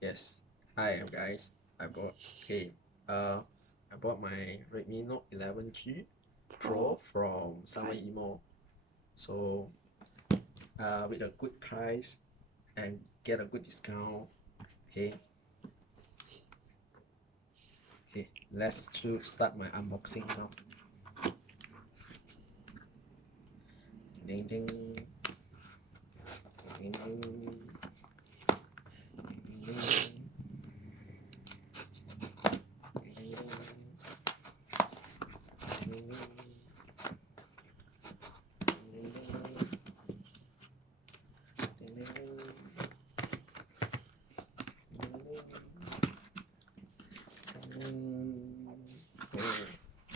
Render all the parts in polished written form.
Yes. Hi guys. I bought my Redmi Note 11G Pro from Sunway Emall. So with a good price and get a good discount. Okay. Okay. Start my unboxing now. Ding ding. Ding ding. Ding ding.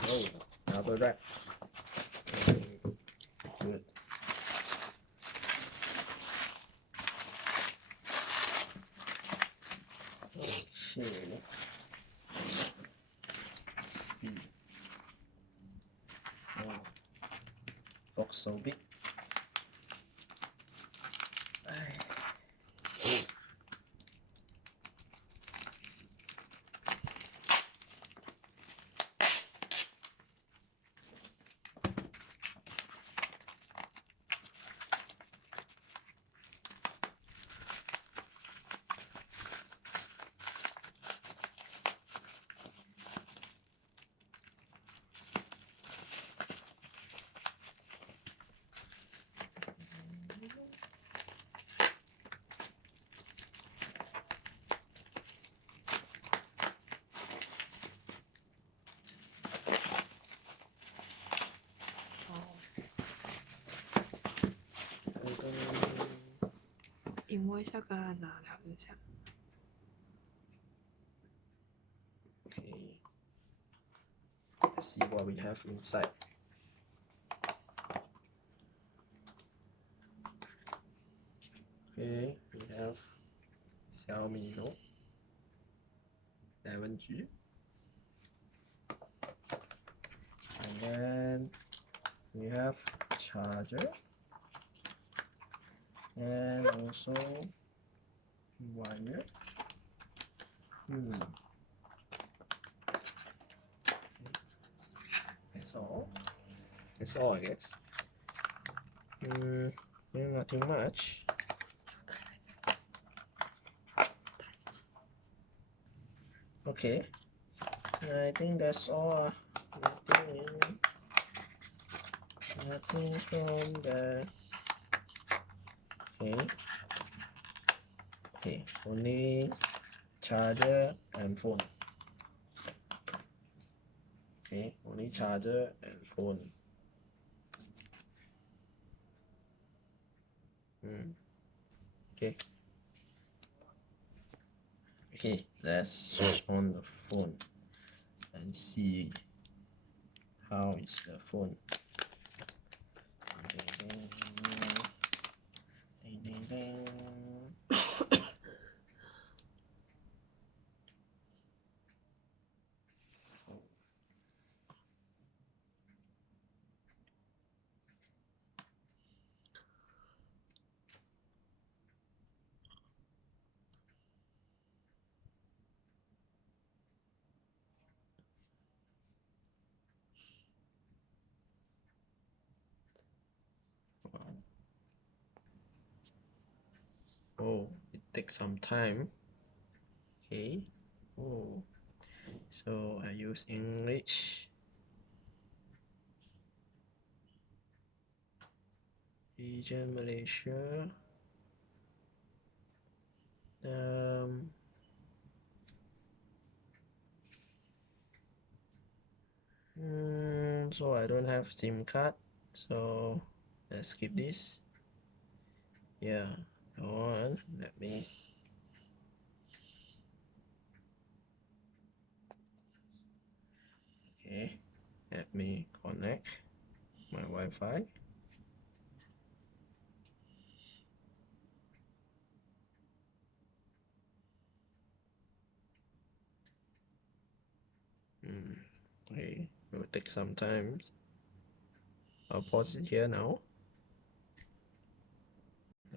Oh, rubber wrap. Good. Okay. Let's see. Oh, box so big. Oh.你摸一下刚刚哪两下Okay. Let's see what we have inside. Okay, we have Xiaomi Note 11G. And then we have charger and also wire. That's all. That's all, I guess. Yeah, nothing much. Okay, I think that's all. Nothing from the. Okay, only charger and phone. Okay, only charger and phone. Okay. Okay, let's switch on the phone and see how is the phone. Ding, ding, ding, ding. Oh, it takes some time. Okay. Oh, so I use English. Region Malaysia. So I don't have SIM card, so let's skip this. Yeah, let me. Okay, let me connect my Wi-Fi. Okay, it will take some time. I'll pause it here now.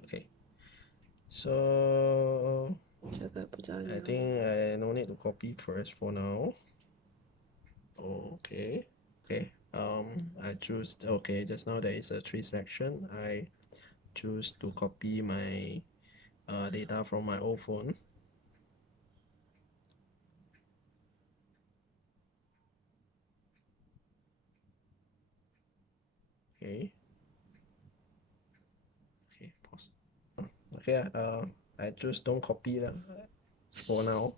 Okay, so 这个不知道 I think I no need to copy first for now. Okay. Okay. I choose, okay, just now there is a tree selection. I choose to copy my data from my old phone. Okay. Okay, pause. Okay, I choose don't copy lah for now.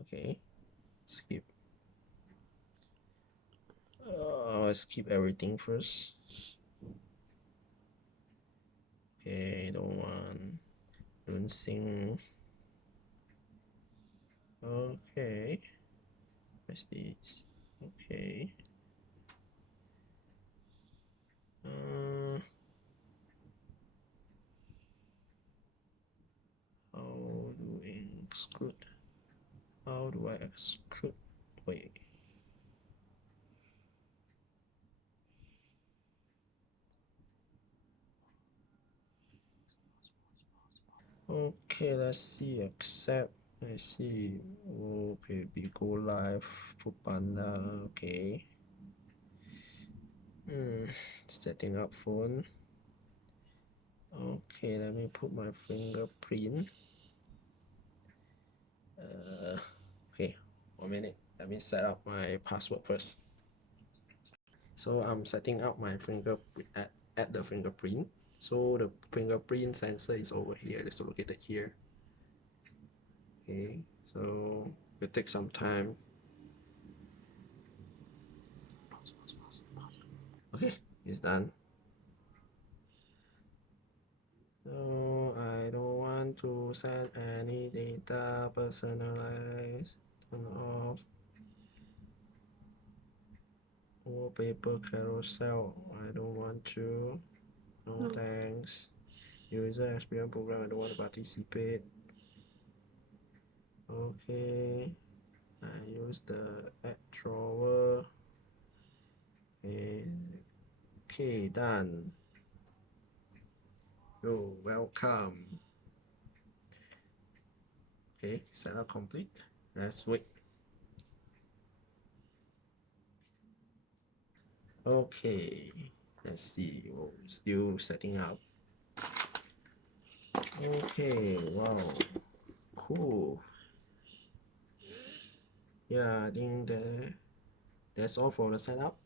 Okay, skip. Skip everything first. Okay, don't sing. Okay, what's this? Okay. How do I exclude? How do I exclude? Wait. Okay, let's see. Accept. I see. Okay, we go live. Panda. Okay. Setting up phone. Okay, let me put my fingerprint. Okay, 1 minute. Let me set up my password first. So I'm setting up my fingerprint at the fingerprint. So the fingerprint sensor is over here. It's located here. Okay, so it take some time. Pause. Okay, it's done. So I don't want to send any data personalized. Turn off. Wallpaper carousel. I don't want to. No thanks. User experience program. I don't want to participate. Okay. I use the add drawer. Okay, done. Oh, welcome. Okay, setup complete. Let's wait. Okay, let's see. Oh, still setting up. Okay, wow, cool. Yeah, I think that's all for the setup.